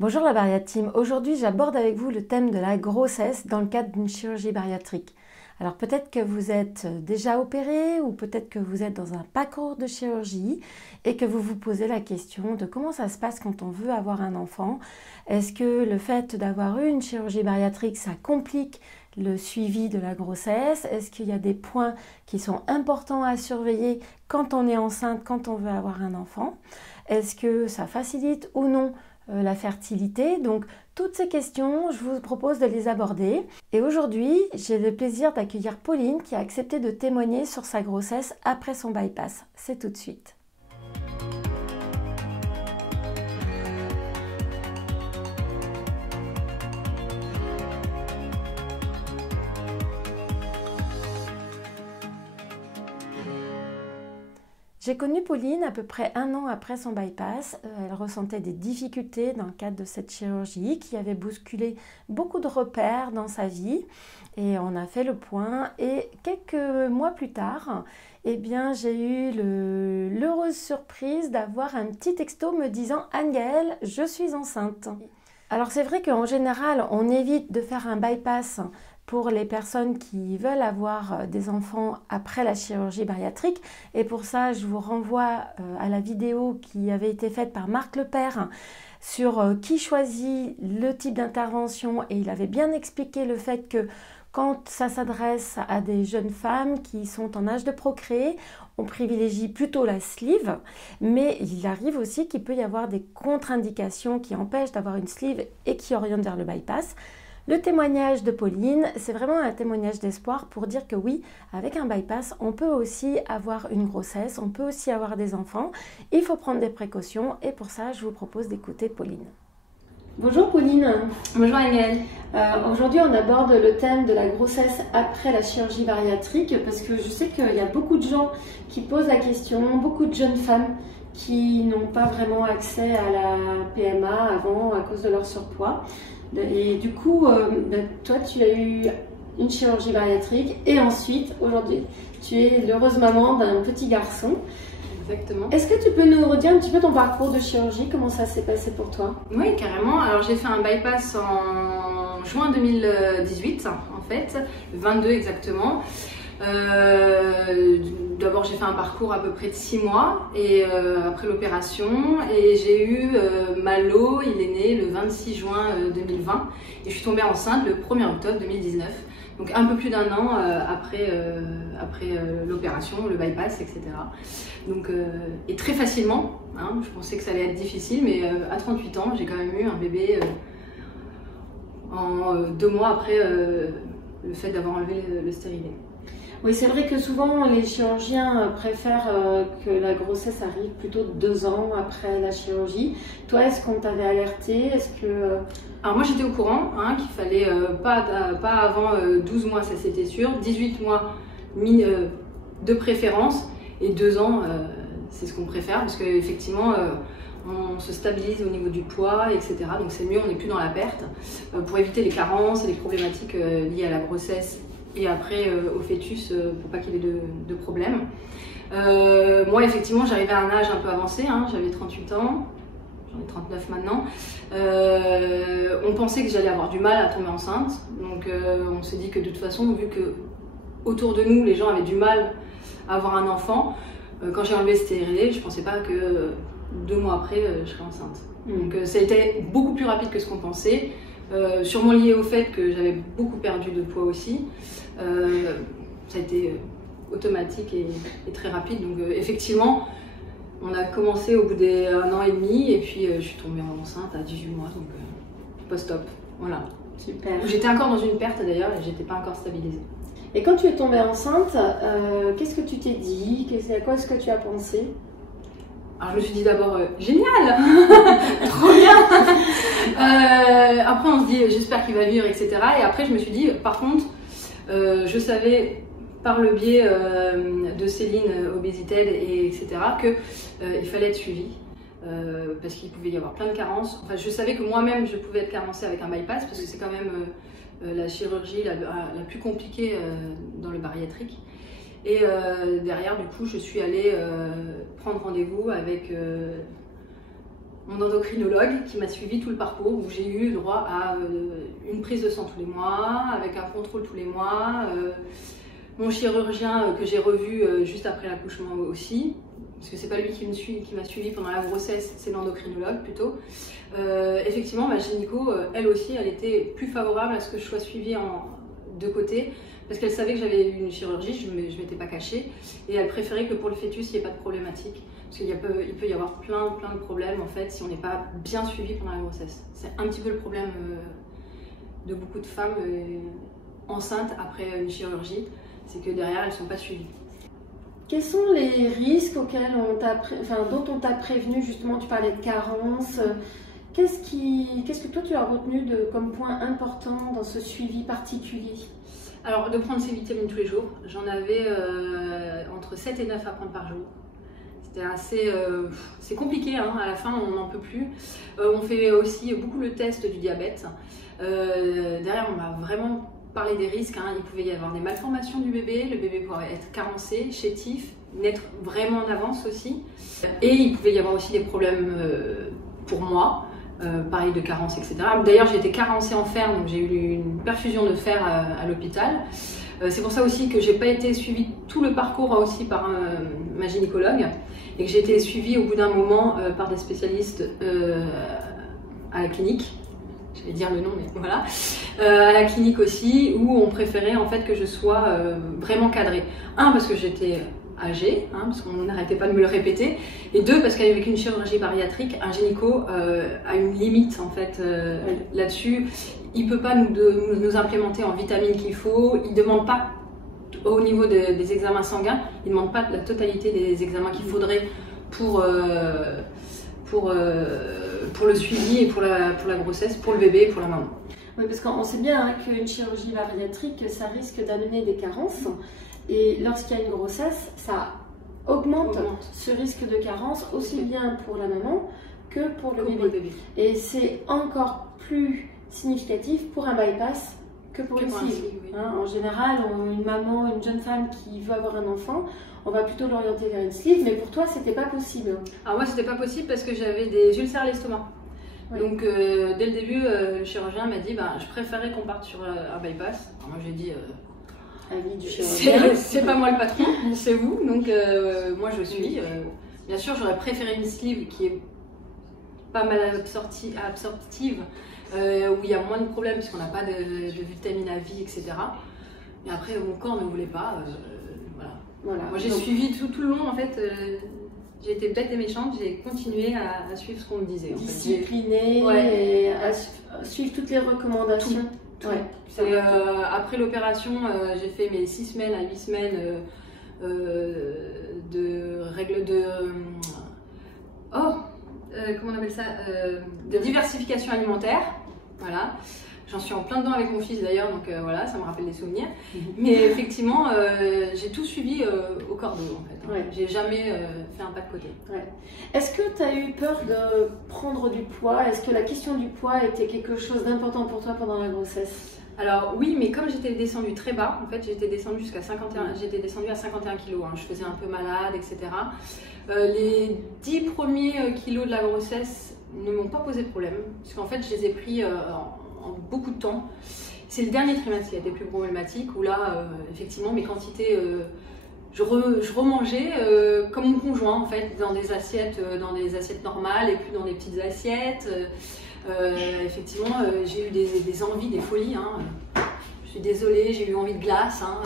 Bonjour la Bariateam, aujourd'hui j'aborde avec vous le thème de la grossesse dans le cadre d'une chirurgie bariatrique. Alors peut-être que vous êtes déjà opéré ou peut-être que vous êtes dans un parcours de chirurgie et que vous vous posez la question de comment ça se passe quand on veut avoir un enfant. Est-ce que le fait d'avoir eu une chirurgie bariatrique ça complique le suivi de la grossesse? Est-ce qu'il y a des points qui sont importants à surveiller quand on est enceinte, quand on veut avoir un enfant? Est-ce que ça facilite ou non la fertilité? Donc toutes ces questions, je vous propose de les aborder. Et aujourd'hui, j'ai le plaisir d'accueillir Pauline qui a accepté de témoigner sur sa grossesse après son bypass. C'est tout de suite. J'ai connu Pauline à peu près 1 an après son bypass. Elle ressentait des difficultés dans le cadre de cette chirurgie qui avait bousculé beaucoup de repères dans sa vie. Et on a fait le point. Et quelques mois plus tard, eh bien, j'ai eu l'heureuse surprise d'avoir un petit texto me disant « Anne-Gaëlle, je suis enceinte ». Alors c'est vrai qu'en général, on évite de faire un bypass pour les personnes qui veulent avoir des enfants après la chirurgie bariatrique. Et pour ça, je vous renvoie à la vidéo qui avait été faite par Marc Lepère sur qui choisit le type d'intervention. Et il avait bien expliqué le fait que quand ça s'adresse à des jeunes femmes qui sont en âge de procréer, on privilégie plutôt la sleeve, mais il arrive aussi qu'il peut y avoir des contre-indications qui empêchent d'avoir une sleeve et qui orientent vers le bypass. Le témoignage de Pauline, c'est vraiment un témoignage d'espoir pour dire que oui, avec un bypass, on peut aussi avoir une grossesse, on peut aussi avoir des enfants. Il faut prendre des précautions et pour ça, je vous propose d'écouter Pauline. Bonjour Pauline. Bonjour Anne-Gaëlle. Aujourd'hui, on aborde le thème de la grossesse après la chirurgie bariatrique parce que je sais qu'il y a beaucoup de gens qui posent la question, beaucoup de jeunes femmes qui n'ont pas vraiment accès à la PMA avant à cause de leur surpoids. Et du coup, toi, tu as eu une chirurgie bariatrique et ensuite, aujourd'hui, tu es l'heureuse maman d'un petit garçon. Exactement. Est-ce que tu peux nous redire un petit peu ton parcours de chirurgie, comment ça s'est passé pour toi? Oui, carrément. Alors j'ai fait un bypass en juin 2018, en fait, le 22 exactement. D'abord j'ai fait un parcours à peu près de 6 mois et après l'opération, et j'ai eu Malo, il est né le 26 juin 2020 et je suis tombée enceinte le 1er octobre 2019, donc un peu plus d'1 an après l'opération, le bypass, etc. Donc, et très facilement, hein, je pensais que ça allait être difficile, mais à 38 ans j'ai quand même eu un bébé en 2 mois après le fait d'avoir enlevé le stérilet. Oui, c'est vrai que souvent les chirurgiens préfèrent que la grossesse arrive plutôt 2 ans après la chirurgie. Toi, est-ce qu'on t'avait alerté? Est-ce que... Alors moi j'étais au courant hein, qu'il fallait pas avant 12 mois, ça c'était sûr, 18 mois de préférence et 2 ans, c'est ce qu'on préfère parce qu'effectivement on se stabilise au niveau du poids, etc. Donc c'est mieux, on n'est plus dans la perte pour éviter les carences et les problématiques liées à la grossesse et après au fœtus pour pas qu'il y ait de problèmes. Moi effectivement j'arrivais à un âge un peu avancé, hein, j'avais 38 ans, j'en ai 39 maintenant. On pensait que j'allais avoir du mal à tomber enceinte, donc on s'est dit que de toute façon, vu que autour de nous les gens avaient du mal à avoir un enfant, quand j'ai enlevé le stérilet, je pensais pas que 2 mois après je serais enceinte. Donc ça a été beaucoup plus rapide que ce qu'on pensait. Sûrement lié au fait que j'avais beaucoup perdu de poids aussi. Ça a été automatique et très rapide. Donc effectivement, on a commencé au bout d'1 an et demi et puis je suis tombée enceinte à 18 mois, donc post-op. Voilà. Super. J'étais encore dans une perte d'ailleurs et j'étais pas encore stabilisée. Et quand tu es tombée enceinte, qu'est-ce que tu t'es dit? À quoi est-ce que tu as pensé? Alors je me suis dit d'abord génial, trop bien. Après on se dit j'espère qu'il va vivre, etc. Et après je me suis dit par contre je savais par le biais de Céline Obesited et etc. que il fallait être suivi parce qu'il pouvait y avoir plein de carences. Enfin je savais que moi-même je pouvais être carencée avec un bypass parce que c'est quand même la chirurgie la plus compliquée dans le bariatrique. Et derrière, du coup, je suis allée prendre rendez-vous avec mon endocrinologue qui m'a suivi tout le parcours, où j'ai eu le droit à une prise de sang tous les mois, avec un contrôle tous les mois. Mon chirurgien que j'ai revu juste après l'accouchement aussi, parce que c'est pas lui qui m'a suivi pendant la grossesse, c'est l'endocrinologue plutôt. Effectivement, ma gynéco, elle aussi, elle était plus favorable à ce que je sois suivie de côté, parce qu'elle savait que j'avais eu une chirurgie, je ne m'étais pas cachée, et elle préférait que pour le fœtus, il n'y ait pas de problématique. Parce qu'il peut y avoir plein de problèmes en fait si on n'est pas bien suivi pendant la grossesse. C'est un petit peu le problème de beaucoup de femmes enceintes après une chirurgie, c'est que derrière elles ne sont pas suivies. Quels sont les risques auxquels dont on t'a prévenu justement? Tu parlais de carence. Qu'est-ce que toi tu as retenu comme point important dans ce suivi particulier? Alors de prendre ses vitamines tous les jours. J'en avais entre 7 et 9 à prendre par jour. C'était assez c'est compliqué, hein, à la fin on n'en peut plus. On fait aussi beaucoup le test du diabète. Derrière on m'a vraiment parlé des risques, hein. Il pouvait y avoir des malformations du bébé, le bébé pouvait être carencé, chétif, naître vraiment en avance aussi. Et il pouvait y avoir aussi des problèmes pour moi, pareil de carence, etc. D'ailleurs j'ai été carencée en fer, donc j'ai eu une perfusion de fer à l'hôpital. C'est pour ça aussi que j'ai pas été suivie tout le parcours aussi par ma gynécologue, et que j'ai été suivie au bout d'un moment par des spécialistes à la clinique. Je vais dire le nom, mais voilà. À la clinique aussi, où on préférait en fait que je sois vraiment cadrée. Un, parce que j'étais âgée, hein, parce qu'on n'arrêtait pas de me le répéter, et deux, parce qu'avec une chirurgie bariatrique, un gynéco a une limite en fait là-dessus. Il ne peut pas nous implémenter en vitamines qu'il faut, il ne demande pas au niveau des examens sanguins, il ne demande pas la totalité des examens qu'il faudrait pour le suivi et pour la grossesse, pour le bébé et pour la maman. Oui, parce qu'on sait bien, hein, qu'une chirurgie bariatrique, ça risque d'amener des carences. Et lorsqu'il y a une grossesse, ça augmente ce risque de carence, aussi bien pour la maman que pour le bébé. Et c'est encore plus significatif pour un bypass que pour une sleeve. Oui. Hein, en général, une maman, une jeune femme qui veut avoir un enfant, on va plutôt l'orienter vers une sleeve, mais pour toi, c'était pas possible. Alors moi, c'était pas possible parce que j'avais des ulcères à l'estomac. Oui. Donc dès le début, le chirurgien m'a dit je préférais qu'on parte sur un bypass. Alors moi j'ai dit c'est pas moi le patron, c'est vous, donc moi je suis. Bien sûr j'aurais préféré une sleeve qui est pas mal absorptive, où il y a moins de problèmes puisqu'on n'a pas de vitamine à vie, etc. Mais après mon corps ne voulait pas, voilà. Moi j'ai suivi tout le long en fait. J'ai été bête et méchante, j'ai continué à suivre ce qu'on me disait. Disciplinée, et à suivre toutes les recommandations. Tout. Ouais. Après l'opération, j'ai fait mes 6 semaines à 8 semaines de règles de... comment on appelle ça, de diversification alimentaire. Voilà. J'en suis en plein dedans avec mon fils d'ailleurs, donc voilà, ça me rappelle des souvenirs. Mais effectivement, j'ai tout suivi au cordeau en fait. Ouais. J'ai jamais fait un pas de côté. Ouais. Est-ce que tu as eu peur de prendre du poids? Est-ce que la question du poids était quelque chose d'important pour toi pendant la grossesse? Alors oui, mais comme j'étais descendue très bas, en fait j'étais descendue jusqu'à 51, j'étais descendue à 51 kg, hein. Je faisais un peu malade, etc. Les 10 premiers kilos de la grossesse ne m'ont pas posé de problème, parce qu'en fait je les ai pris en beaucoup de temps. C'est le dernier trimestre qui a été plus problématique, où là, effectivement, mes quantités, je remangeais comme mon conjoint, en fait, dans des assiettes normales et plus dans des petites assiettes. Effectivement, j'ai eu des envies, des folies. Hein. Je suis désolée, j'ai eu envie de glace. Hein,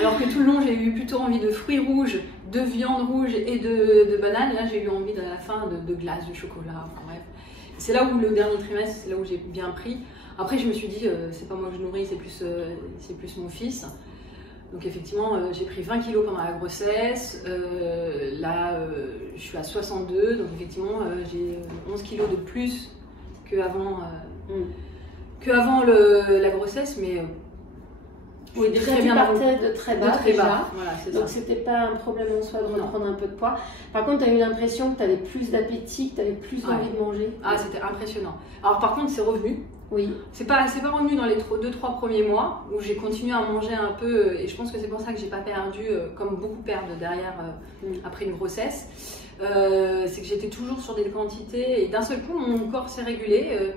alors que tout le long, j'ai eu plutôt envie de fruits rouges, de viande rouge et de bananes. Là, j'ai eu envie à la fin de glace, de chocolat, enfin bref. C'est là où le dernier trimestre, c'est là où j'ai bien pris. Après, je me suis dit, c'est pas moi que je nourris, c'est plus mon fils. Donc effectivement, j'ai pris 20 kilos pendant la grossesse. Là, je suis à 62, donc effectivement, j'ai 11 kilos de plus qu'avant la grossesse. Mais Oui, déjà tu partais de très bas. Voilà, donc c'était pas un problème en soi de reprendre un peu de poids. Par contre, tu as eu l'impression que tu avais plus d'appétit, que tu avais plus envie de manger. Ah, c'était impressionnant. Alors par contre, c'est revenu. Oui. C'est pas revenu dans les 2-3 premiers mois où j'ai continué à manger un peu et je pense que c'est pour ça que j'ai pas perdu comme beaucoup perdent derrière après une grossesse. C'est que j'étais toujours sur des quantités et d'un seul coup mon corps s'est régulé.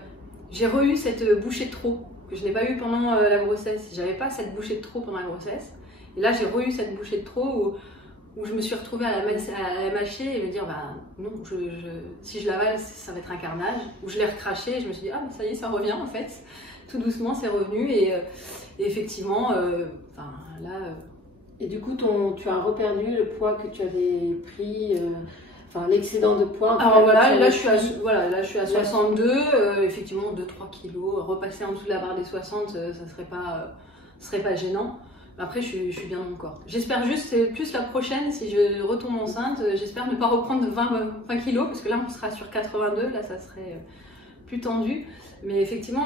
J'ai eu cette bouchée de trop que je n'ai pas eu pendant la grossesse. J'avais pas cette bouchée de trop pendant la grossesse. Et là, j'ai eu cette bouchée de trop où je me suis retrouvée à la mâcher et me dire, bah non, si je l'avale, ça va être un carnage. Où je l'ai recraché et je me suis dit, ah, mais ça y est, ça revient en fait. Tout doucement, c'est revenu et effectivement, là... Et du coup, tu as reperdu le poids que tu avais pris l'excédent de poids. Alors voilà, là je suis à 62, effectivement 2-3 kilos, repasser en dessous de la barre des 60, ça serait pas gênant. Après je suis bien dans mon corps. J'espère juste, c'est plus la prochaine, si je retombe enceinte, j'espère ne pas reprendre 20 kilos, parce que là on sera sur 82, là ça serait plus tendu. Mais effectivement,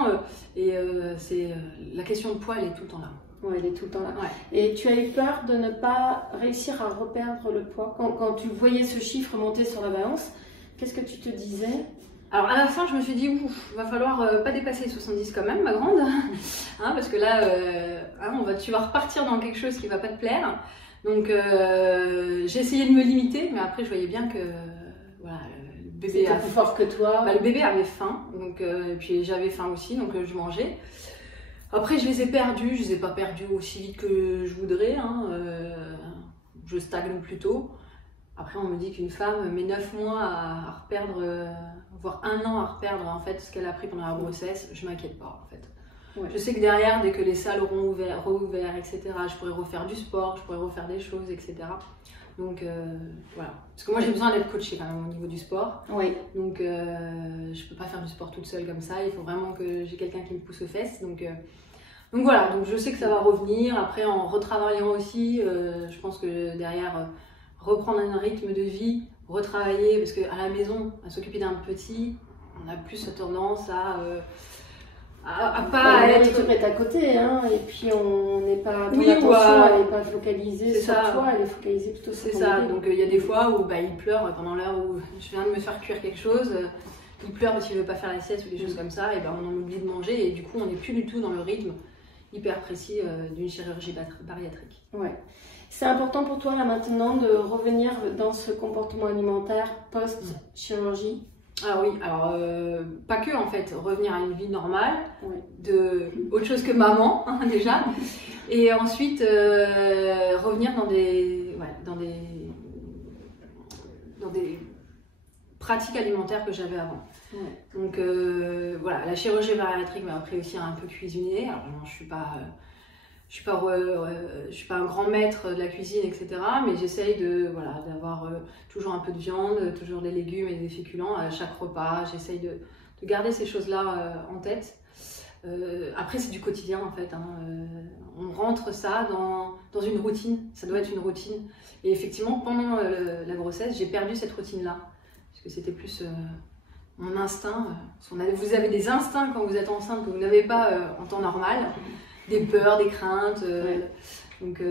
la question de poids elle est tout le temps là. Oui, elle est tout le temps là. Ouais. Et tu as eu peur de ne pas réussir à reperdre le poids quand tu voyais ce chiffre monter sur la balance, qu'est-ce que tu te disais? Alors à la fin, je me suis dit, ouf, va falloir pas dépasser les 70 quand même, ma grande, hein, parce que là, tu vas repartir dans quelque chose qui va pas te plaire. Donc j'ai essayé de me limiter, mais après je voyais bien que voilà, le bébé était plus fort que toi. Le bébé avait faim, donc et puis j'avais faim aussi, donc je mangeais. Après, je les ai perdus, je les ai pas perdus aussi vite que je voudrais, hein. Je stagne plutôt. Après, on me dit qu'une femme met 9 mois à reperdre, voire 1 an à reperdre en fait ce qu'elle a pris pendant la grossesse. Je m'inquiète pas en fait. Ouais. Je sais que derrière, dès que les salles auront rouvert, etc., je pourrais refaire du sport, je pourrais refaire des choses, etc. Donc voilà. Parce que moi j'ai besoin d'être coachée quand même au niveau du sport. Oui. Donc je peux pas faire du sport toute seule comme ça. Il faut vraiment que j'ai quelqu'un qui me pousse aux fesses. Donc voilà, donc je sais que ça va revenir. Après en retravaillant aussi, je pense que derrière reprendre un rythme de vie, retravailler, parce qu'à la maison, à s'occuper d'un petit, on a plus cette tendance à pas être... Tu es à côté, hein, et puis on n'est pas... Ton attention, elle n'est pas focalisée sur toi, elle est focalisée plutôt sur ton bébé. C'est ça, donc il y a des fois où il pleure pendant l'heure où je viens de me faire cuire quelque chose, il pleure parce qu'il ne veut pas faire la sieste ou des choses comme ça, et on en oublie de manger, et du coup on n'est plus du tout dans le rythme hyper précis d'une chirurgie bariatrique. Ouais. C'est important pour toi là maintenant de revenir dans ce comportement alimentaire post-chirurgie? Ah oui, alors pas que en fait, revenir à une vie normale, de autre chose que maman hein, déjà, et ensuite revenir dans des pratiques alimentaires que j'avais avant. Ouais. Donc voilà, la chirurgie bariatrique m'a appris aussi à un peu cuisiner. Alors je suis pas un grand maître de la cuisine, etc. Mais j'essaye d'avoir toujours un peu de viande, toujours des légumes et des féculents à chaque repas. J'essaye de garder ces choses-là en tête. Après, c'est du quotidien en fait. Hein. On rentre ça dans une routine. Ça doit être une routine. Et effectivement, pendant la grossesse, j'ai perdu cette routine-là. Parce que c'était plus mon instinct. Vous avez des instincts quand vous êtes enceinte que vous n'avez pas en temps normal. Des peurs, des craintes, donc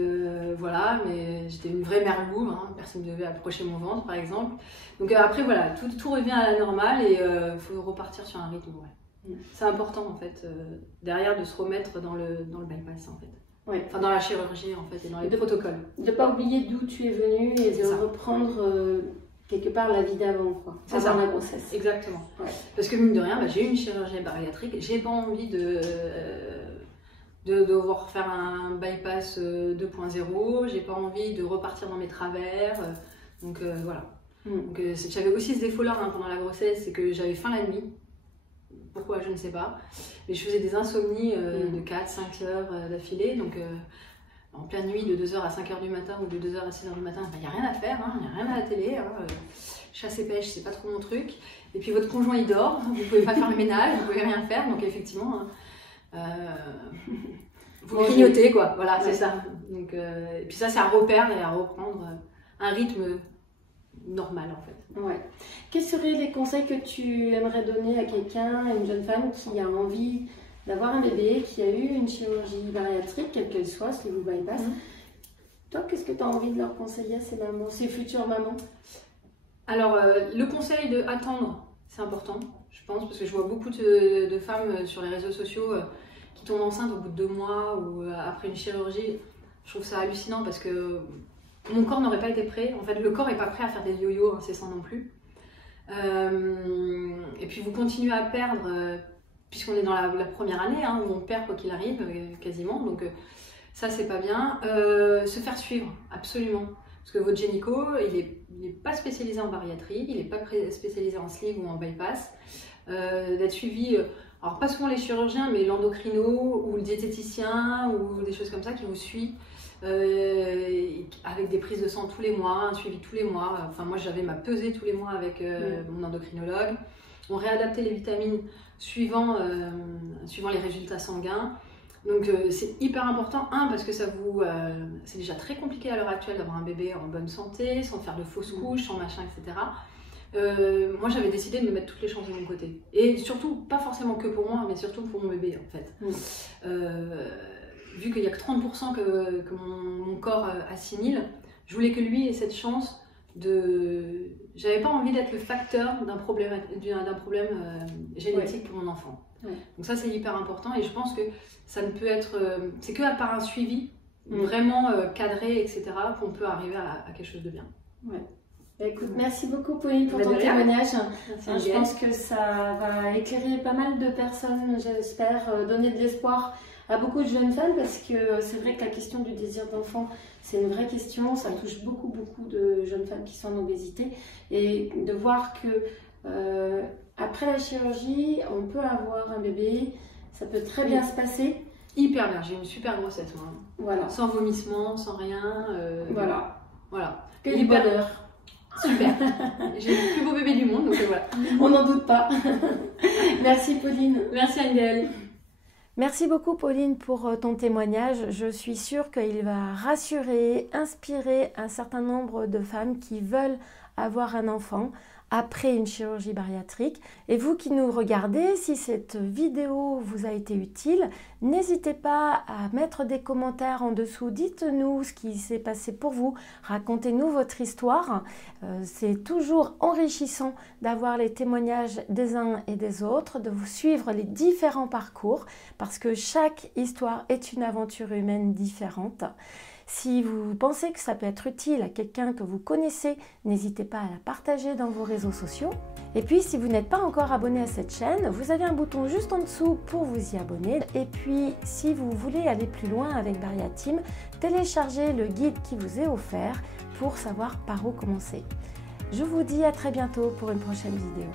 voilà, mais j'étais une vraie mère louve, hein, personne ne devait approcher mon ventre par exemple. Donc après voilà, tout revient à la normale et il faut repartir sur un rythme. Ouais. C'est important en fait, derrière de se remettre dans le bypass en fait. Ouais. Enfin dans la chirurgie en fait et dans les protocoles. De ne pas oublier d'où tu es venue et de reprendre quelque part la vie d'avant, quoi. C'est ça, la grossesse. Exactement. Ouais. Parce que mine de rien, j'ai eu une chirurgie bariatrique, j'ai pas envie de devoir faire un bypass 2.0, j'ai pas envie de repartir dans mes travers, donc voilà. Donc j'avais aussi ce défaut-là hein, pendant la grossesse, c'est que j'avais faim la nuit, pourquoi je ne sais pas, mais je faisais des insomnies de 4-5 heures d'affilée, donc en pleine nuit de 2h à 5h du matin ou de 2h à 6h du matin, il n'y a rien à faire, il n'y a rien à la télé, chasse et pêche c'est pas trop mon truc, et puis votre conjoint il dort, vous pouvez pas faire le ménage, vous pouvez rien faire, donc effectivement... vous clignotez quoi, voilà, c'est ça. Donc, et puis ça, c'est à repère et à reprendre un rythme normal en fait. Ouais. Quels seraient les conseils que tu aimerais donner à quelqu'un, à une jeune femme qui a envie d'avoir un bébé qui a eu une chirurgie bariatrique, quelle qu'elle soit, sleeve ou bypass. Toi, qu'est-ce que tu as envie de leur conseiller à ces mamans, ces futures mamans? Alors, le conseil de attendre, c'est important, je pense, parce que je vois beaucoup de femmes sur les réseaux sociaux qui tombent enceintes au bout de 2 mois ou après une chirurgie. Je trouve ça hallucinant parce que mon corps n'aurait pas été prêt. En fait, le corps n'est pas prêt à faire des yo-yo incessants non plus. Et puis, vous continuez à perdre, puisqu'on est dans la première année, hein, où on perd quoi qu'il arrive, quasiment. Donc, ça, c'est pas bien. Se faire suivre, absolument. Parce que votre gynéco, il n'est pas spécialisé en bariatrie, il n'est pas spécialisé en sleeve ou en bypass. D'être suivi, alors pas souvent les chirurgiens, mais l'endocrino ou le diététicien ou des choses comme ça qui vous suit avec des prises de sang tous les mois, un suivi tous les mois. Enfin, moi, j'avais ma pesée tous les mois avec mon endocrinologue. On réadaptait les vitamines suivant les résultats sanguins. Donc c'est hyper important, parce que c'est déjà très compliqué à l'heure actuelle d'avoir un bébé en bonne santé, sans faire de fausses couches, sans machin, etc. Moi j'avais décidé de me mettre toutes les chances de mon côté. Et surtout, pas forcément que pour moi, mais surtout pour mon bébé en fait. Vu qu'il n'y a que 30% que mon corps assimile, je voulais que lui ait cette chance de... J'avais pas envie d'être le facteur d'un problème génétique pour mon enfant. Donc ça c'est hyper important et je pense que ça ne peut être, c'est que par un suivi vraiment cadré, etc., qu'on peut arriver à quelque chose de bien. Bah, écoute, merci beaucoup Pauline pour ton témoignage. Je pense que ça va éclairer pas mal de personnes, j'espère, donner de l'espoir à beaucoup de jeunes femmes parce que c'est vrai que la question du désir d'enfant, c'est une vraie question, ça touche beaucoup de jeunes femmes qui sont en obésité et de voir que après la chirurgie, on peut avoir un bébé, ça peut très bien se passer. Hyper bien, j'ai une super grossesse moi. Voilà. Sans vomissement, sans rien. Voilà. Que du bonheur. Super. J'ai le plus beau bébé du monde, donc voilà. On n'en doute pas. Merci Pauline. Merci Anne-Gaëlle. Merci beaucoup Pauline pour ton témoignage. Je suis sûre qu'il va rassurer, inspirer un certain nombre de femmes qui veulent avoir un enfant après une chirurgie bariatrique. Et vous qui nous regardez, si cette vidéo vous a été utile, n'hésitez pas à mettre des commentaires en dessous. Dites-nous ce qui s'est passé pour vous, racontez-nous votre histoire. C'est toujours enrichissant d'avoir les témoignages des uns et des autres, de vous suivre les différents parcours, parce que chaque histoire est une aventure humaine différente. Si vous pensez que ça peut être utile à quelqu'un que vous connaissez, n'hésitez pas à la partager dans vos réseaux sociaux. Et puis, si vous n'êtes pas encore abonné à cette chaîne, vous avez un bouton juste en dessous pour vous y abonner. Et puis, si vous voulez aller plus loin avec Bariateam, téléchargez le guide qui vous est offert pour savoir par où commencer. Je vous dis à très bientôt pour une prochaine vidéo.